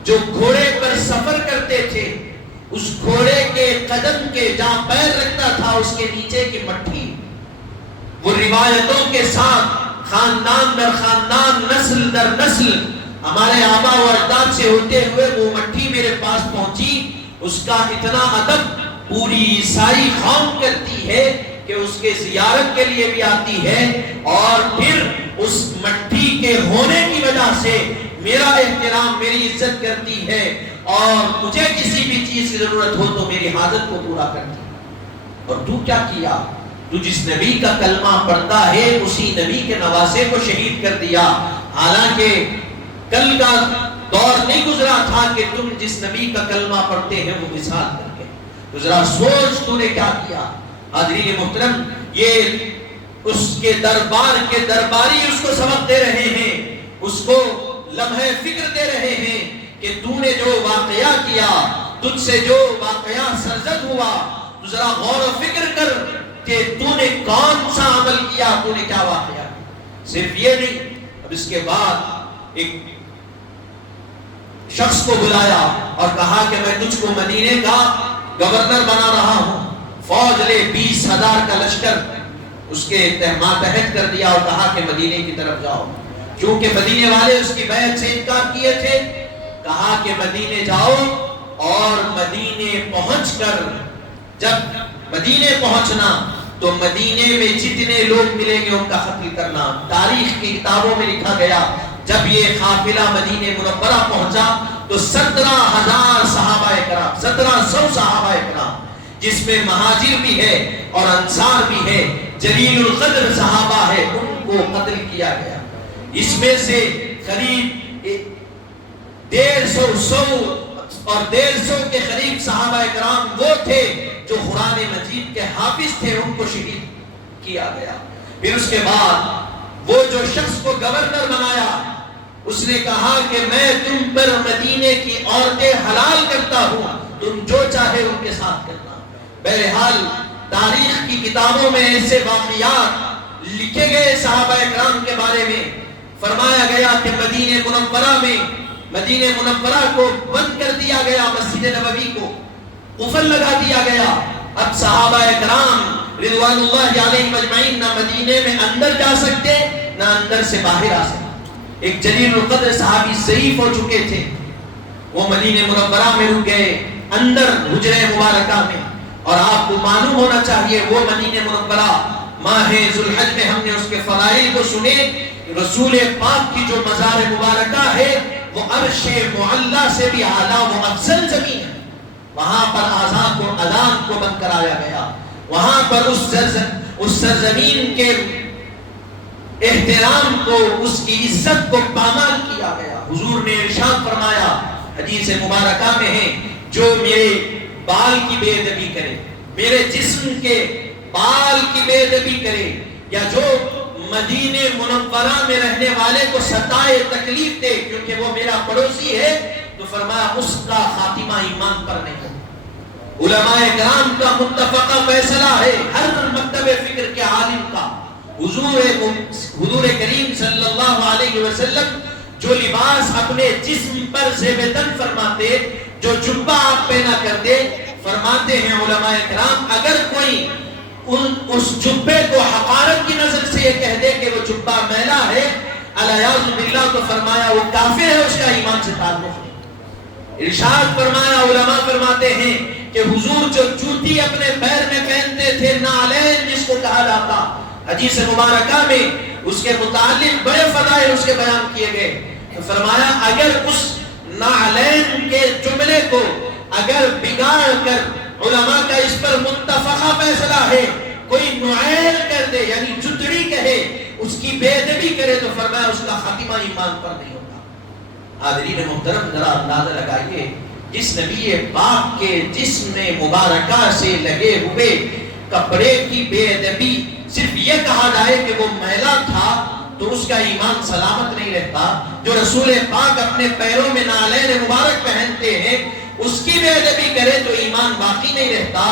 جو گھوڑے پر سفر کرتے تھے، اس گھوڑے کے قدم کے جہاں پیر رکھتا تھا اس کے نیچے کی مٹھی، وہ روایتوں کے ساتھ خاندان در خاندان، نسل در نسل ہمارے آبا و اجداد سے ہوتے ہوئے وہ مٹی میرے پاس پہنچی، اس کا اتنا ادب پوری عیسائی قوم کرتی ہے کہ اس کے زیارت کے لیے بھی آتی ہے، اور پھر اس مٹی کے ہونے کی وجہ سے میرا احترام، میری عزت کرتی ہے، اور مجھے کسی بھی چیز کی ضرورت ہو تو میری حاجت کو پورا کرتی ہے۔ اور تو کیا کیا؟ تو جس نبی کا کلمہ پڑھتا ہے اسی نبی کے نواسے کو شہید کر دیا، حالانکہ کل کا دور نہیں گزرا تھا کہ تم جس نبی کا کلمہ پڑھتے ہیں وہ مثال کر کے گزرا۔ سوچ تو نے کیا کیا۔ حاضرین محترم، یہ اس کے دربار کے درباری اس کو سبق دے رہے ہیں، اس کو لمحہ فکر دے رہے ہیں کہ تو نے جو واقعہ کیا، تجھ سے جو واقعہ سرزد ہوا، تو ذرا غور و فکر کر کہ تو نے کون سا عمل کیا، تو نے کیا واقعہ۔ صرف یہ نہیں، اب اس کے بعد ایک شخص کو بلایا اور کہا کہ میں تجھ کو مدینے کا گورنر بنا رہا ہوں، فوج لے، 20,000 کا لشکر اس کے ماتحت کر دیا اور کہا کہ مدینے کی طرف جاؤ۔ کیونکہ مدینے والے اس کی بیعت سے انکار کیے تھے، کہا کہ مدینے جاؤ، اور مدینے پہنچ کر جب مدینے پہنچنا تو مدینے میں جتنے لوگ ملیں گے ان کا قتل کرنا۔ تاریخ کی کتابوں میں لکھا گیا جب یہ قافلہ مدینے منورہ پہنچا تو 17,000 صحابہ کرام، 1700 صحابہ کرام، جس میں مہاجر بھی ہے اور انصار بھی ہے، جلیل القدر صحابہ ہے، ان کو قتل کیا گیا۔ اس میں سے قریب 150 کے قریب صحابہ کرام وہ تھے جو قرآن مجید کے حافظ تھے، ان کو شہید کیا گیا۔ پھر اس کے بعد وہ جو شخص کو گورنر بنایا، اس نے کہا کہ میں تم پر مدینے کی عورتیں حلال کرتا ہوں، تم جو چاہے ان کے ساتھ کرنا۔ بہرحال تاریخ کی کتابوں میں ایسے واقعات لکھے گئے صحابہ کرام کے بارے میں، فرمایا گیا کہ مدینے منورہ کو بند کر دیا گیا، مسجد نبوی کو قفل لگا دیا گیا۔ اب صحابہ کرام رضوان اللہ علیہم اجمعین نہ مدینے میں اندر جا سکتے نہ اندر سے باہر آ سکتے۔ ایک جلیل القدر صحابی ضعیف ہو چکے تھے، وہ مدینے منورہ میں رک گئے، اندر حجرہ مبارکہ میں۔ اور آپ کو معلوم ہونا چاہیے وہ مدینے منورہ ماہ ذوالحج میں ہم نے اس کے فضائل کو سنے۔ رسول پاک کی جو مزار مبارکہ ہے وہ عرش معلی سے بھی اعلیٰ و افضل زمین ہے، وہاں پر اذان کو بند کرایا گیا، وہاں پر اس سرزمین کے احترام کو، اس کی عزت کو پامال کیا گیا۔ حضور نے ارشاد فرمایا، حدیث مبارکہ میں ہے، جو میرے بال کی بے ادبی کرے، میرے جسم کے بال کی بے ادبی کرے، یا جو مدینے منورہ میں رہنے والے کو ستائے، تکلیف دے، کیونکہ وہ میرا پڑوسی ہے، تو فرمایا اس کا خاتمہ ایمان پر نہیں ہو۔ علماء کرام کا متفقہ فیصلہ ہے، ہر مکتب فکر کے عالم کا، حضور کریم صلی اللہ علیہ وسلم جو لباس اپنے جسم پر زیب تن فرماتے، جو جبہ آپ پہنا کرتے، فرماتے ہیں علماء کرام اگر کوئی اس جبے کو حقارت کی نظر سے یہ کہہ دے کہ وہ جبہ میلا ہے، الیاذ باللہ، تو فرمایا وہ کافر ہے، اس کا ایمان سے تعلق نہیں۔ ارشاد فرمایا، علماء فرماتے ہیں کہ حضور جو جوتی اپنے پیر میں پہنتے تھے، نعلین جس کو کہا جاتا، حدیث مبارکہ میں اس کے متعلق بڑے فضائل اس کے بیان کیے گئے۔ فرمایا اگر اس نعلین کے جملے کو اگر بگاڑ کر، علماء کا اس پر متفقہ فیصلہ ہے، کوئی نعیل کر دے یعنی جتڑی کہے، اس کی بے ادبی کرے، تو فرمایا اس کا خاتمہ ایمان پر نہیں ہوتا۔ حاضرین محترم، ذرا اندازہ لگائیے، جس نبی پاک کے جسم مبارکہ سے لگے ہوئے کپڑے کی بے ادبی، صرف یہ کہا جائے کہ وہ میلا تھا تو اس کا ایمان سلامت نہیں رہتا۔ جو رسول پاک اپنے پیروں میں نعلین مبارک پہنتے ہیں اس کی بے ادبی کرے تو ایمان باقی نہیں رہتا۔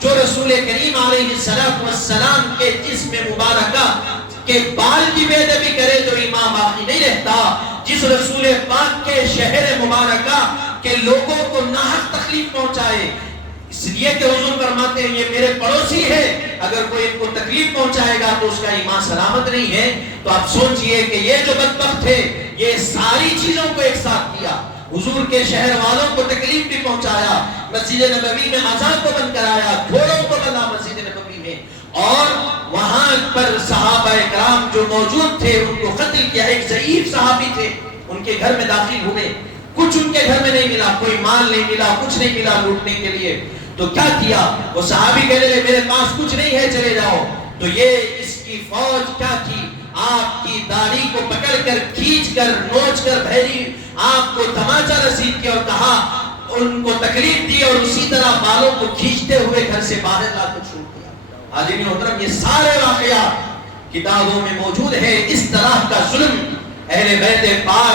جو رسول کریم علیہ السلام کے جسم مبارکہ کے بال کی بے ادبی کرے تو ایمان باقی نہیں رہتا۔ جس رسول پاک کے شہر مبارکہ کے لوگوں کو ناحق تکلیف پہنچائے، اس لیے کہ حضور فرماتے ہیں یہ میرے پڑوسی ہے، اگر کوئی ان کو تکلیف پہنچائے گا تو اس کا ایمان سلامت نہیں ہے۔ تو آپ سوچئے کہ یہ جو بدبخت ہے یہ ساری چیزوں کو ایک ساتھ کیا، حضور کے شہر والوں کو تکلیف بھی پہنچایا، مسجد نبوی میں اذان کو بند کرایا، گھوڑوں کو بندھا مسجد نبوی میں، اور وہاں پر صحابہ کرام جو موجود تھے ان کو قتل کیا۔ ایک ضعیف صحابی تھے، ان کے گھر میں داخل ہوئے، کچھ ان کے گھر میں نہیں ملا، کوئی مال نہیں ملا، کچھ نہیں ملا لوٹنے کے لیے۔ تو کیا کیا؟ وہ صحابی کہنے لگے میرے پاس کچھ نہیں ہے، چلے جاؤ۔ تو یہ اس کی فوج کیا کی؟ آپ کی داڑھی کو پکڑ کر، کھینچ کر، نوچ کر بھیری آپ کو تماچا رسید کیا اور کہا، ان کو تکلیف دی، اور اسی طرح بالوں کو کھینچتے ہوئے گھر سے باہر لا کر چھوڑ دیا۔ حاضرین محترم، یہ سارے واقعات کتابوں میں موجود ہیں۔ اس طرح کا ظلم اہل بیت پاک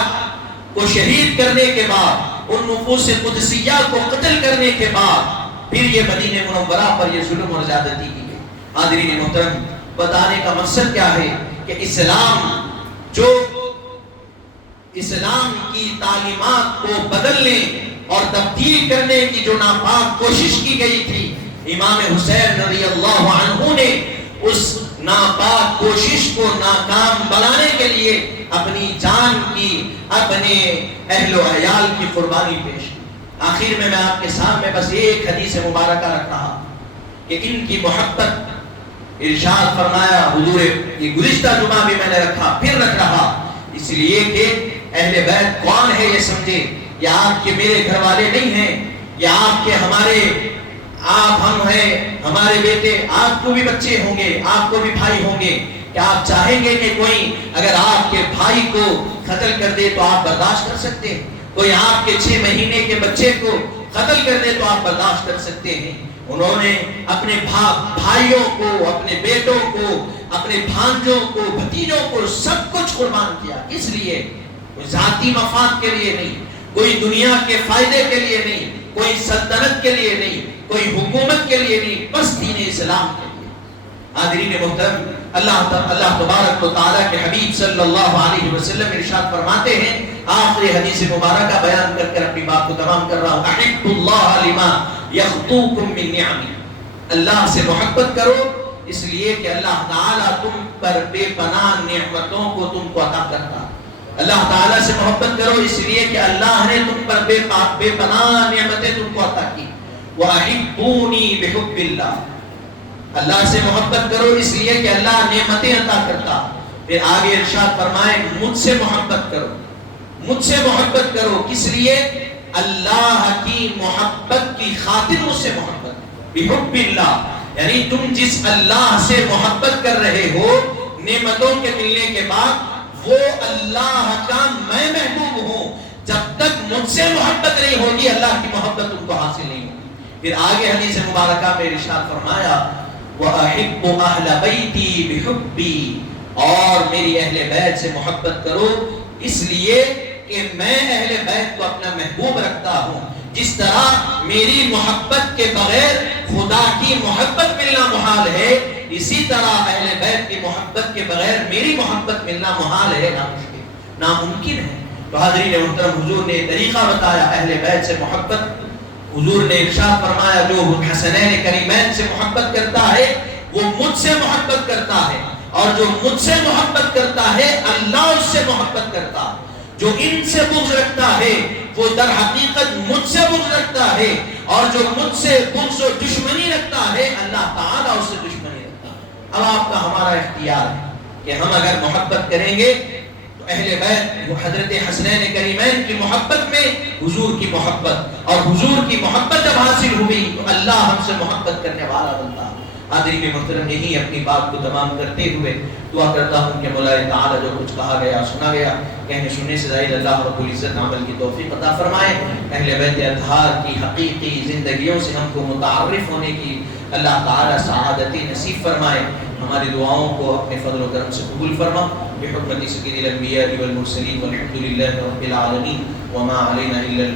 کو شہید کرنے کے بعد، ان نفوس قدسیہ کو قتل کرنے کے بعد، پھر یہ مدینہ منورہ پر یہ ظلم اور زیادتی کی گئی۔ حاضرین محترم، بتانے کا مقصد کیا ہے کہ اسلام کی تعلیمات کو بدلنے اور تبدیل کرنے کی جو ناپاک کوشش کی گئی تھی، امام حسین رضی اللہ عنہ نے اس ناپاک کوشش کو ناکام بنانے کے لیے اپنی جان کی، اپنے اہل و عیال کی قربانی پیش کی۔ آخر میں آپ کے سامنے بس ایک حدیث مبارکہ رکھ رہا کہ ان کی محبت ارشاد فرمایا حضور، یہ گزشتہ جمعہ بھی میں نے رکھا، پھر رکھ رہا، اس لیے کہ اہل بیت کون ہے یہ سمجھے۔ یہ آپ کے میرے گھر والے نہیں ہیں، یہ آپ کے آپ ہم ہیں، ہمارے بیٹے، آپ کو بھی بچے ہوں گے، آپ کو بھی بھائی ہوں گے۔ کیا آپ چاہیں گے کہ کوئی اگر آپ کے بھائی کو قتل کر دے تو آپ برداشت کر سکتے ہیں؟ کوئی آپ کے 6 مہینے کے بچے کو قتل کر دے تو آپ برداشت کر سکتے ہیں؟ انہوں نے اپنے بھائیوں کو، اپنے بیٹوں کو، اپنے بھانجوں کو، بھتیجوں کو سب کچھ قربان کیا۔ اس لیے کوئی ذاتی مفاد کے لیے نہیں، کوئی دنیا کے فائدے کے لیے نہیں، کوئی سلطنت کے لیے نہیں، کوئی حکومت کے لیے نہیں، بس دین اسلام کے لیے۔ حاضرین محترم، اللہ تبارک و تعالیٰ کے حبیب صلی اللہ علیہ وسلم ارشاد فرماتے ہیں، آخری حدیث مبارکہ بیان کر کر اپنی بات کو تمام کر رہا ہوں، احب اللہ لما یخطوکم من نعمی، اللہ سے محبت کرو اس لیے کہ اللہ تعالیٰ تم پر بے پناہ نعمتوں کو تم کو عطا کرتا۔ اللہ تعالیٰ سے محبت کرو اس لیے کہ اللہ نے تم پر بے پناہ نعمتیں تم کو عطا کی۔ وَأَحِبُّونِي بِحُبِّ اللَّهِ، اللہ سے محبت کرو اس لیے کہ اللہ نعمتیں عطا کرتا۔ پھر آگے ارشاد فرمائے مجھ سے محبت کرو، مجھ سے محبت کرو، کس لیے؟ اللہ کی محبت کی خاطر مجھ سے محبت، بحب اللہ، یعنی تم جس اللہ سے محبت کر رہے ہو نعمتوں کے ملنے کے بعد، وہ اللہ کا میں محبوب ہوں، جب تک مجھ سے محبت نہیں ہوگی اللہ کی محبت تم کو حاصل نہیں ہوگی۔ پھر آگے حدیث مبارکہ میں ارشاد فرمایا وَأَحِبُّ أَهْلَ بَيْتِي بِحُبِّي، اور میری اہل بیت سے محبت کرو اس لیے کہ میں اہل بیت کو اپنا محبوب رکھتا ہوں۔ جس طرح میری محبت کے بغیر خدا کی محبت ملنا محال ہے، اسی طرح اہل بیت کی محبت کے بغیر میری محبت ملنا محال ہے، ناممکن ہے۔ تو حاضرین محترم، حضور نے طریقہ بتایا اہل بیت سے محبت۔ حضور نے ارشاد فرمایا جو حسنین کریمین سے محبت کرتا ہے وہ مجھ سے محبت کرتا ہے، اور جو مجھ سے محبت کرتا ہے اللہ اس سے محبت کرتا ہے۔ جو ان سے بغض رکھتا ہے وہ در حقیقت مجھ سے بغض رکھتا ہے، اور جو مجھ سے بغض و دشمنی رکھتا ہے اللہ تعالیٰ اس سے دشمنی رکھتا ہے۔ اب آپ کا ہمارا اختیار ہے کہ ہم اگر محبت کریں گے تو اہل بیت حضرت حسنین کریمین کی محبت میں حضور کی محبت، اور حضور کی محبت جب حاصل ہوئی تو اللہ ہم سے محبت کرنے والا بنتا ہے۔ حاضرین محترم، یہی اپنی بات کو تمام کرتے ہوئے دعا کرتا ہوں کہ مولا تعالیٰ جو کچھ کہا گیا سنا گیا کہنے سننے سے زائد اللہ رب العزت عمل کی توفیق عطا فرمائے۔ اہل بیت اطہار کی حقیقی زندگیوں سے ہم کو متعارف ہونے کی اللہ تعالیٰ سعادتی نصیب فرمائے۔ ہماری دعاؤں کو اپنے فضل و کرم سے قبول فرما بحرمت سید الانبیاء والمرسلین والحمد للہ رب العالمین وما علینا الا